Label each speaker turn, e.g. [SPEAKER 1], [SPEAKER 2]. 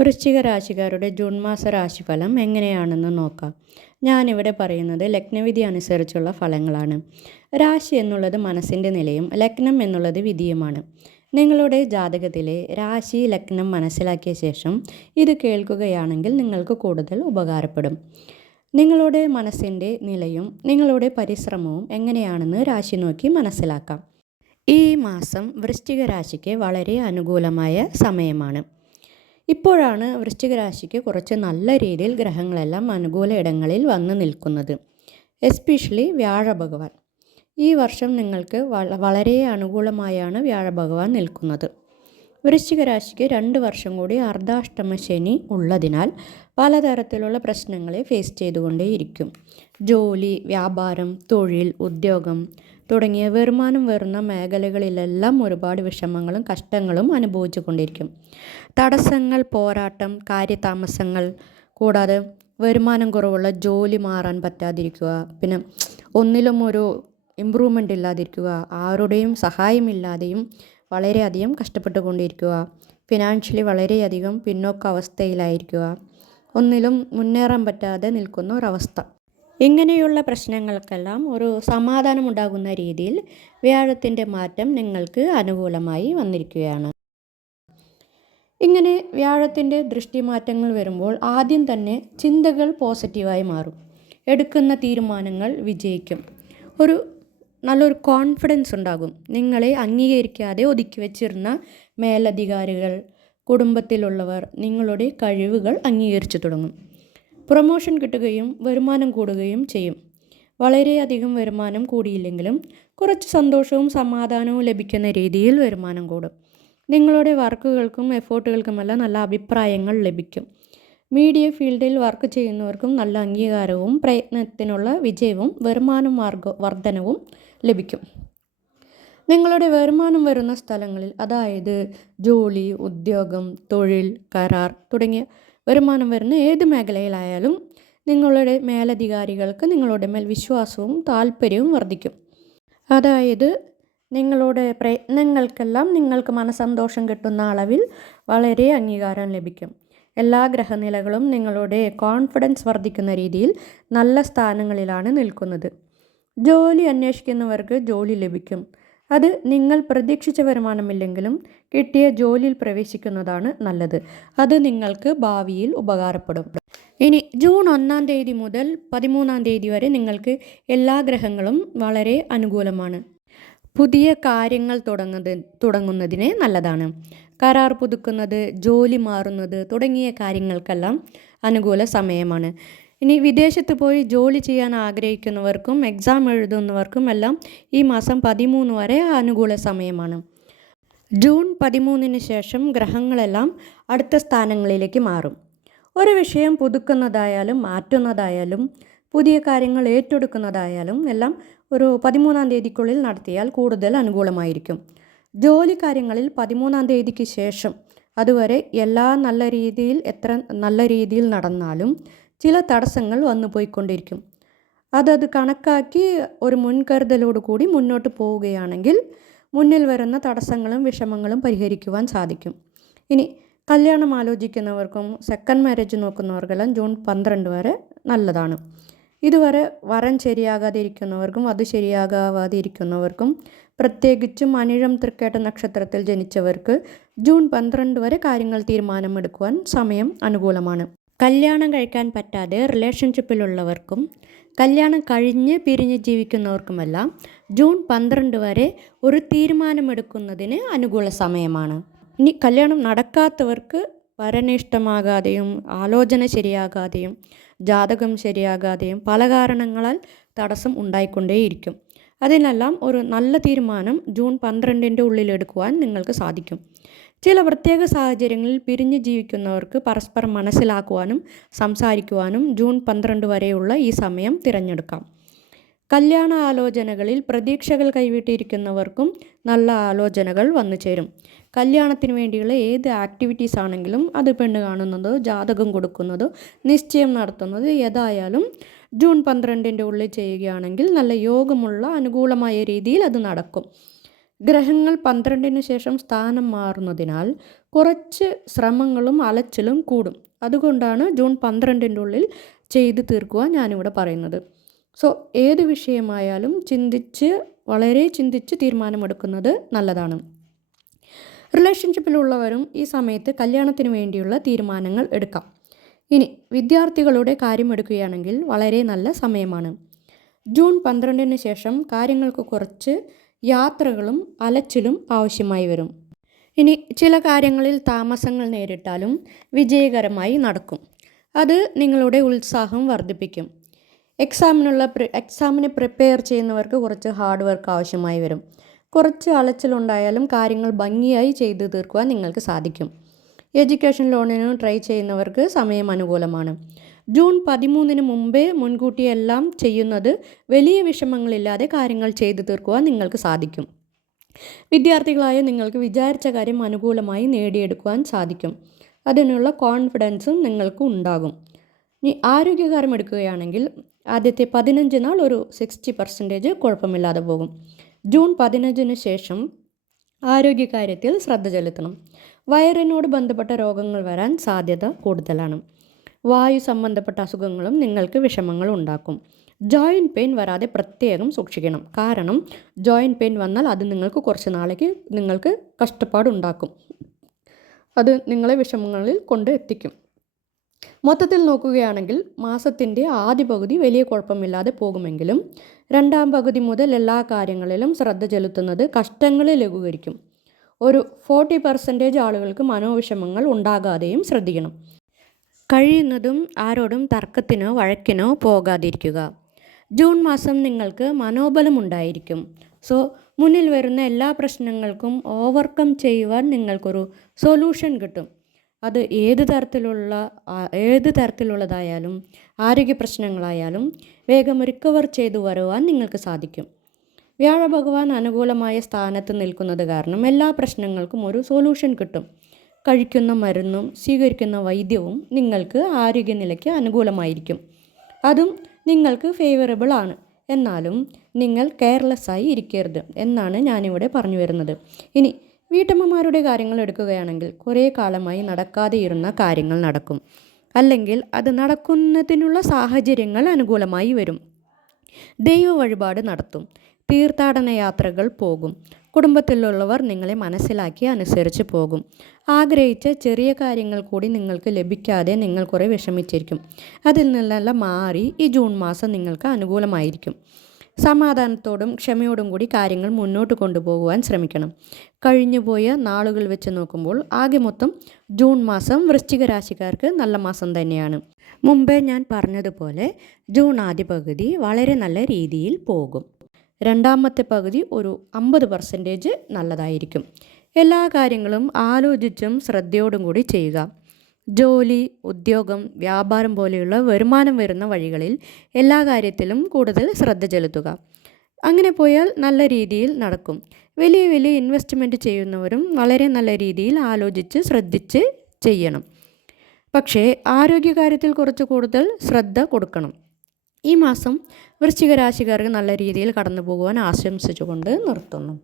[SPEAKER 1] വൃശ്ചിക രാശിക്കാരുടെ June മാസ രാശിഫലം എങ്ങനെയാണെന്ന് നോക്കാം. ഞാനിവിടെ പറയുന്നത് ലഗ്നവിധി അനുസരിച്ചുള്ള ഫലങ്ങളാണ്. രാശി എന്നുള്ളത് മനസ്സിന്റെ നിലയും ലഗ്നം എന്നുള്ളത് വിധിയുമാണ്. നിങ്ങളുടെ ജാതകത്തിലെ രാശി ലഗ്നം മനസ്സിലാക്കിയ ശേഷം ഇത് കേൾക്കുകയാണെങ്കിൽ നിങ്ങൾക്ക് കൂടുതൽ ഉപകാരപ്പെടും. നിങ്ങളുടെ മനസ്സിന്റെ നിലയും നിങ്ങളുടെ പരിശ്രമവും എങ്ങനെയാണെന്ന് രാശി നോക്കി മനസ്സിലാക്കാം. ഈ മാസം വൃശ്ചിക രാശിക്ക് വളരെ അനുകൂലമായ സമയമാണ്. ഇപ്പോഴാണ് വൃശ്ചിക രാശിക്ക് കുറച്ച് നല്ല രീതിയിൽ ഗ്രഹങ്ങളെല്ലാം അനുകൂല ഇടങ്ങളിൽ വന്ന് നിൽക്കുന്നത്. എസ്പെഷ്യലി വ്യാഴ വ്യാഴഭഗവാൻ. ഈ വർഷം നിങ്ങൾക്ക് വളരെ അനുകൂലമായാണ് വ്യാഴഭഗവാൻ നിൽക്കുന്നത്. വൃശ്ചിക രാശിക്ക് രണ്ട് വർഷം കൂടി അർദ്ധാഷ്ടമ ശനി ഉള്ളതിനാൽ പലതരത്തിലുള്ള പ്രശ്നങ്ങളെ ഫേസ് ചെയ്തുകൊണ്ടേയിരിക്കും. ജോലി വ്യാപാരം തൊഴിൽ ഉദ്യോഗം തുടങ്ങിയ വരുമാനം വരുന്ന മേഖലകളിലെല്ലാം ഒരുപാട് വിഷമങ്ങളും കഷ്ടങ്ങളും അനുഭവിച്ചു കൊണ്ടിരിക്കും. തടസ്സങ്ങൾ പോരാട്ടം കാര്യതാമസങ്ങൾ കൂടാതെ വരുമാനം കുറവുള്ള ജോലി മാറാൻ പറ്റാതിരിക്കുക പിന്നെ ഒന്നിലും ഒരു ഇമ്പ്രൂവ്മെന്റ് ഇല്ലാതിരിക്കുക ആരുടെയും സഹായമില്ലാതെയും വളരെയധികം കഷ്ടപ്പെട്ടുകൊണ്ടിരിക്കുക ഫിനാൻഷ്യലി വളരെയധികം പിന്നോക്ക അവസ്ഥയിലായിരിക്കുക ഒന്നിലും മുന്നേറാൻ പറ്റാതെ നിൽക്കുന്ന ഒരവസ്ഥ. ഇങ്ങനെയുള്ള പ്രശ്നങ്ങൾക്കെല്ലാം ഒരു സമാധാനമുണ്ടാകുന്ന രീതിയിൽ വ്യാഴത്തിന്റെ മാറ്റം നിങ്ങൾക്ക് അനുകൂലമായി വന്നിരിക്കുകയാണ്. ഇങ്ങനെ വ്യാഴത്തിന്റെ ദൃഷ്ടിമാറ്റങ്ങൾ വരുമ്പോൾ ആദ്യം തന്നെ ചിന്തകൾ പോസിറ്റീവായി മാറും. എടുക്കുന്ന തീരുമാനങ്ങൾ വിജയിക്കും. ഒരു നല്ലൊരു കോൺഫിഡൻസ് ഉണ്ടാകും. നിങ്ങളെ അംഗീകരിക്കാതെ ഒതുക്കി വച്ചിരുന്ന മേലധികാരികൾ കുടുംബത്തിലുള്ളവർ നിങ്ങളുടെ കഴിവുകൾ അംഗീകരിച്ചു തുടങ്ങും. പ്രൊമോഷൻ കിട്ടുകയും വരുമാനം കൂടുകയും ചെയ്യും. വളരെയധികം വരുമാനം കൂടിയില്ലെങ്കിലും കുറച്ച് സന്തോഷവും സമാധാനവും ലഭിക്കുന്ന രീതിയിൽ വരുമാനം കൂടും. നിങ്ങളുടെ വർക്കുകൾക്കും എഫേർട്ടുകൾക്കുമെല്ലാം നല്ല അഭിപ്രായങ്ങൾ ലഭിക്കും. മീഡിയ ഫീൽഡിൽ വർക്ക് ചെയ്യുന്നവർക്കും നല്ല അംഗീകാരവും പ്രയത്നത്തിനുള്ള വിജയവും വരുമാന മാർഗ വർധനവും ലഭിക്കും. നിങ്ങളുടെ വരുമാനം വരുന്ന സ്ഥലങ്ങളിൽ അതായത് ജോലി ഉദ്യോഗം തൊഴിൽ കരാർ തുടങ്ങിയ വരുമാനം വരുന്ന ഏത് മേഖലയിലായാലും നിങ്ങളുടെ മേലധികാരികൾക്ക് നിങ്ങളുടെ മേൽ വിശ്വാസവും താല്പര്യവും വർദ്ധിക്കും. അതായത് നിങ്ങളുടെ പ്രയത്നങ്ങൾക്കെല്ലാം നിങ്ങൾക്ക് മനസന്തോഷം കിട്ടുന്ന അളവിൽ വളരെ അംഗീകാരം ലഭിക്കും. എല്ലാ ഗ്രഹനിലകളും നിങ്ങളുടെ കോൺഫിഡൻസ് വർദ്ധിക്കുന്ന രീതിയിൽ നല്ല സ്ഥാനങ്ങളിലാണ് നിൽക്കുന്നത്. ജോലി അന്വേഷിക്കുന്നവർക്ക് ജോലി ലഭിക്കും. അത് നിങ്ങൾ പ്രതീക്ഷിച്ച വരുമാനമില്ലെങ്കിലും കിട്ടിയ ജോലിയിൽ പ്രവേശിക്കുന്നതാണ് നല്ലത്. അത് നിങ്ങൾക്ക് ഭാവിയിൽ ഉപകാരപ്പെടും. ഇനി ജൂൺ ഒന്നാം തീയതി മുതൽ പതിമൂന്നാം തീയതി വരെ നിങ്ങൾക്ക് എല്ലാ ഗ്രഹങ്ങളും വളരെ അനുകൂലമാണ്. പുതിയ കാര്യങ്ങൾ തുടങ്ങുന്നത് തുടങ്ങുന്നതിന് നല്ലതാണ്. കരാർ പുതുക്കുന്നത് ജോലി മാറുന്നത് തുടങ്ങിയ കാര്യങ്ങൾക്കെല്ലാം അനുകൂല സമയമാണ്. ഇനി വിദേശത്ത് പോയി ജോലി ചെയ്യാൻ ആഗ്രഹിക്കുന്നവർക്കും എക്സാം എഴുതുന്നവർക്കും എല്ലാം ഈ മാസം പതിമൂന്ന് വരെ അനുകൂല സമയമാണ്. ജൂൺ പതിമൂന്നിന് ശേഷം ഗ്രഹങ്ങളെല്ലാം അടുത്ത സ്ഥാനങ്ങളിലേക്ക് മാറും. ഒരു വിഷയം പുതുക്കുന്നതായാലും മാറ്റുന്നതായാലും പുതിയ കാര്യങ്ങൾ ഏറ്റെടുക്കുന്നതായാലും എല്ലാം ഒരു പതിമൂന്നാം തീയതിക്കുള്ളിൽ നടത്തിയാൽ കൂടുതൽ അനുകൂലമായിരിക്കും. ജോലി കാര്യങ്ങളിൽ പതിമൂന്നാം തീയതിക്ക് ശേഷം അതുവരെ എല്ലാ നല്ല രീതിയിൽ എത്ര നല്ല രീതിയിൽ നടന്നാലും ചില തടസ്സങ്ങൾ വന്നു പോയിക്കൊണ്ടിരിക്കും. അതത് കണക്കാക്കി ഒരു മുൻകരുതലോട് കൂടി മുന്നോട്ട് പോവുകയാണെങ്കിൽ മുന്നിൽ വരുന്ന തടസ്സങ്ങളും വിഷമങ്ങളും പരിഹരിക്കുവാൻ സാധിക്കും. ഇനി കല്യാണം ആലോചിക്കുന്നവർക്കും സെക്കൻഡ് മാരേജ് നോക്കുന്നവർക്കെല്ലാം ജൂൺ പന്ത്രണ്ട് വരെ നല്ലതാണ്. ഇതുവരെ വരം ശരിയാകാതെ ഇരിക്കുന്നവർക്കും അത് ശരിയാകാതെ ഇരിക്കുന്നവർക്കും പ്രത്യേകിച്ചും അനിഴം തൃക്കേട്ട നക്ഷത്രത്തിൽ ജനിച്ചവർക്ക് ജൂൺ പന്ത്രണ്ട് വരെ കാര്യങ്ങൾ തീരുമാനമെടുക്കുവാൻ സമയം അനുകൂലമാണ്. കല്യാണം കഴിക്കാൻ പറ്റാതെ റിലേഷൻഷിപ്പിലുള്ളവർക്കും കല്യാണം കഴിഞ്ഞ് പിരിഞ്ഞ് ജീവിക്കുന്നവർക്കുമെല്ലാം ജൂൺ പന്ത്രണ്ട് വരെ ഒരു തീരുമാനമെടുക്കുന്നതിന് അനുകൂല സമയമാണ്. ഇനി കല്യാണം നടക്കാത്തവർക്ക് വരനിഷ്ടമാകാതെയും ആലോചന ശരിയാകാതെയും ജാതകം ശരിയാകാതെയും പല കാരണങ്ങളാൽ തടസ്സം ഉണ്ടായിക്കൊണ്ടേയിരിക്കും. അതിനെല്ലാം ഒരു നല്ല തീരുമാനം ജൂൺ പന്ത്രണ്ടിന്റെ ഉള്ളിലെടുക്കുവാൻ നിങ്ങൾക്ക് സാധിക്കും. ചില പ്രത്യേക സാഹചര്യങ്ങളിൽ പിരിഞ്ഞ് ജീവിക്കുന്നവർക്ക് പരസ്പരം മനസ്സിലാക്കുവാനും സംസാരിക്കുവാനും ജൂൺ പന്ത്രണ്ട് വരെയുള്ള ഈ സമയം തിരഞ്ഞെടുക്കാം. കല്യാണ ആലോചനകളിൽ പ്രതീക്ഷകൾ കൈവിട്ടിരിക്കുന്നവർക്കും നല്ല ആലോചനകൾ വന്നു ചേരും. കല്യാണത്തിന് വേണ്ടിയുള്ള ഏത് ആക്ടിവിറ്റീസ് ആണെങ്കിലും അത് പെണ്ണ് കാണുന്നതോ ജാതകം കൊടുക്കുന്നതോ നിശ്ചയം നടത്തുന്നത് ഏതായാലും ജൂൺ പന്ത്രണ്ടിന്റെ ഉള്ളിൽ ചെയ്യുകയാണെങ്കിൽ നല്ല യോഗമുള്ള അനുകൂലമായ രീതിയിൽ അത് നടക്കും. ഗ്രഹങ്ങൾ പന്ത്രണ്ടിന് ശേഷം സ്ഥാനം മാറുന്നതിനാൽ കുറച്ച് ശ്രമങ്ങളും അലച്ചിലും കൂടും. അതുകൊണ്ടാണ് ജൂൺ പന്ത്രണ്ടിന്റെ ഉള്ളിൽ ചെയ്തു തീർക്കുവാൻ ഞാനിവിടെ പറയുന്നത്. സോ ഏത് വിഷയമായാലും ചിന്തിച്ച് വളരെ ചിന്തിച്ച് തീരുമാനമെടുക്കുന്നത് നല്ലതാണ്. റിലേഷൻഷിപ്പിലുള്ളവരും ഈ സമയത്ത് കല്യാണത്തിന് വേണ്ടിയുള്ള തീരുമാനങ്ങൾ എടുക്കാം. ഇനി വിദ്യാർത്ഥികളുടെ കാര്യമെടുക്കുകയാണെങ്കിൽ വളരെ നല്ല സമയമാണ്. ജൂൺ പന്ത്രണ്ടിന് ശേഷം കാര്യങ്ങൾക്ക് കുറച്ച് യാത്രകളും അലച്ചിലും ആവശ്യമായി വരും. ഇനി ചില കാര്യങ്ങളിൽ താമസങ്ങൾ നേരിട്ടാലും വിജയകരമായി നടക്കും. അത് നിങ്ങളുടെ ഉത്സാഹം വർദ്ധിപ്പിക്കും. എക്സാമിനുള്ള എക്സാമിന് പ്രിപ്പയർ ചെയ്യുന്നവർക്ക് കുറച്ച് ഹാർഡ് വർക്ക് ആവശ്യമായി വരും. കുറച്ച് അലച്ചിലുണ്ടായാലും കാര്യങ്ങൾ ഭംഗിയായി ചെയ്തു തീർക്കുവാൻ നിങ്ങൾക്ക് സാധിക്കും. എഡ്യൂക്കേഷൻ ലോണിന് ട്രൈ ചെയ്യുന്നവർക്ക് സമയം അനുകൂലമാണ്. ജൂൺ പതിമൂന്നിന് മുമ്പേ മുൻകൂട്ടി എല്ലാം ചെയ്യുന്നത് വലിയ വിഷമങ്ങളില്ലാതെ കാര്യങ്ങൾ ചെയ്തു തീർക്കുവാൻ നിങ്ങൾക്ക് സാധിക്കും. വിദ്യാർത്ഥികളായ നിങ്ങൾക്ക് വിചാരിച്ച കാര്യം അനുകൂലമായി നേടിയെടുക്കുവാൻ സാധിക്കും. അതിനുള്ള കോൺഫിഡൻസും നിങ്ങൾക്ക് ഉണ്ടാകും. ഇനി ആരോഗ്യകാരം എടുക്കുകയാണെങ്കിൽ ആദ്യത്തെ പതിനഞ്ച് നാൾ ഒരു സിക്സ്റ്റി പെർസെന്റേജ് കുഴപ്പമില്ലാതെ പോകും. ജൂൺ പതിനഞ്ചിന് ശേഷം ആരോഗ്യകാര്യത്തിൽ ശ്രദ്ധ ചെലുത്തണം. വയറിനോട് ബന്ധപ്പെട്ട രോഗങ്ങൾ വരാൻ സാധ്യത കൂടുതലാണ്. വായു സംബന്ധപ്പെട്ട അസുഖങ്ങളും നിങ്ങൾക്ക് വിഷമങ്ങൾ ഉണ്ടാക്കും. ജോയിന്റ് പെയിൻ വരാതെ പ്രത്യേകം സൂക്ഷിക്കണം. കാരണം ജോയിന്റ് പെയിൻ വന്നാൽ അത് നിങ്ങൾക്ക് കുറച്ച് നാളേക്ക് നിങ്ങൾക്ക് കഷ്ടപ്പാടുണ്ടാക്കും അത് നിങ്ങളെ വിഷമങ്ങളിൽ കൊണ്ട് എത്തിക്കും. മൊത്തത്തിൽ നോക്കുകയാണെങ്കിൽ മാസത്തിന്റെ ആദ്യ പകുതി വലിയ കുഴപ്പമില്ലാതെ പോകുമെങ്കിലും രണ്ടാം പകുതി മുതൽ എല്ലാ കാര്യങ്ങളിലും ശ്രദ്ധ ചെലുത്തുന്നത് കഷ്ടങ്ങളെ ലഘൂകരിക്കും. ഒരു ഫോർട്ടി പെർസെന്റേജ് ആളുകൾക്ക് മനോവിഷമങ്ങൾ ഉണ്ടാകാതെയും ശ്രദ്ധിക്കണം. കഴിയുന്നതും ആരോടും തർക്കത്തിനോ വഴക്കിനോ പോകാതിരിക്കുക. ജൂൺ മാസം നിങ്ങൾക്ക് മനോബലമുണ്ടായിരിക്കും. സോ മുന്നിൽ വരുന്ന എല്ലാ പ്രശ്നങ്ങൾക്കും ഓവർകം ചെയ്യുവാൻ നിങ്ങൾക്കൊരു സൊല്യൂഷൻ കിട്ടും. അത് ഏത് തരത്തിലുള്ള ഏത് തരത്തിലുള്ളതായാലും ആരോഗ്യ പ്രശ്നങ്ങളായാലും വേഗം റിക്കവർ ചെയ്തു വരുവാൻ നിങ്ങൾക്ക് സാധിക്കും. വ്യാഴഭഗവാൻ അനുകൂലമായ സ്ഥാനത്ത് നിൽക്കുന്നത് കാരണം എല്ലാ പ്രശ്നങ്ങൾക്കും ഒരു സൊല്യൂഷൻ കിട്ടും. കഴിക്കുന്ന മരുന്നും സ്വീകരിക്കുന്ന വൈദ്യവും നിങ്ങൾക്ക് ആരോഗ്യനിലയ്ക്ക് അനുകൂലമായിരിക്കും. അതും നിങ്ങൾക്ക് ഫേവറബിൾ ആണ്. എന്നാലും നിങ്ങൾ കെയർലെസ് ആയി ഇരിക്കരുത് എന്നാണ് ഞാനിവിടെ പറഞ്ഞു വരുന്നത്. ഇനി വീട്ടമ്മമാരുടെ കാര്യങ്ങൾ എടുക്കുകയാണെങ്കിൽ കുറേ കാലമായി നടക്കാതെ ഇരുന്ന കാര്യങ്ങൾ നടക്കും. അല്ലെങ്കിൽ അത് നടക്കുന്നതിനുള്ള സാഹചര്യങ്ങൾ അനുകൂലമായി വരും. ദൈവ വഴിപാട് നടത്തും. തീർത്ഥാടന യാത്രകൾ പോകും. കുടുംബത്തിലുള്ളവർ നിങ്ങളെ മനസ്സിലാക്കി അനുസരിച്ച് പോകും. ആഗ്രഹിച്ച ചെറിയ കാര്യങ്ങൾ കൂടി നിങ്ങൾക്ക് ലഭിക്കാതെ നിങ്ങൾ കുറേ വിഷമിച്ചിരിക്കും. അതിൽ നിന്നെല്ലാം മാറി ഈ ജൂൺ മാസം നിങ്ങൾക്ക് അനുകൂലമായിരിക്കും. സമാധാനത്തോടും ക്ഷമയോടും കൂടി കാര്യങ്ങൾ മുന്നോട്ട് കൊണ്ടുപോകുവാൻ ശ്രമിക്കണം. കഴിഞ്ഞുപോയ നാളുകൾ വെച്ച് നോക്കുമ്പോൾ ആകെ മൊത്തം ജൂൺ മാസം വൃശ്ചിക രാശിക്കാർക്ക് നല്ല മാസം തന്നെയാണ്. മുമ്പേ ഞാൻ പറഞ്ഞതുപോലെ ജൂൺ ആദ്യ പകുതി വളരെ നല്ല രീതിയിൽ പോകും. രണ്ടാമത്തെ പകുതി ഒരു അമ്പത് പെർസെന്റേജ് നല്ലതായിരിക്കും. എല്ലാ കാര്യങ്ങളും ആലോചിച്ചും ശ്രദ്ധയോടും കൂടി ചെയ്യുക. ജോലി ഉദ്യോഗം വ്യാപാരം പോലെയുള്ള വരുമാനം വരുന്ന വഴികളിൽ എല്ലാ കാര്യത്തിലും കൂടുതൽ ശ്രദ്ധ ചെലുത്തുക. അങ്ങനെ പോയാൽ നല്ല രീതിയിൽ നടക്കും. വലിയ വലിയ ഇൻവെസ്റ്റ്മെന്റ് ചെയ്യുന്നവരും വളരെ നല്ല രീതിയിൽ ആലോചിച്ച് ശ്രദ്ധിച്ച് ചെയ്യണം. പക്ഷേ ആരോഗ്യകാര്യത്തിൽ കുറച്ച് കൂടുതൽ ശ്രദ്ധ കൊടുക്കണം. ഈ മാസം വൃശ്ചിക രാശിക്കാർക്ക് നല്ല രീതിയിൽ കടന്നു പോകുവാൻ ആശംസിച്ചുകൊണ്ട് നിർത്തുന്നു.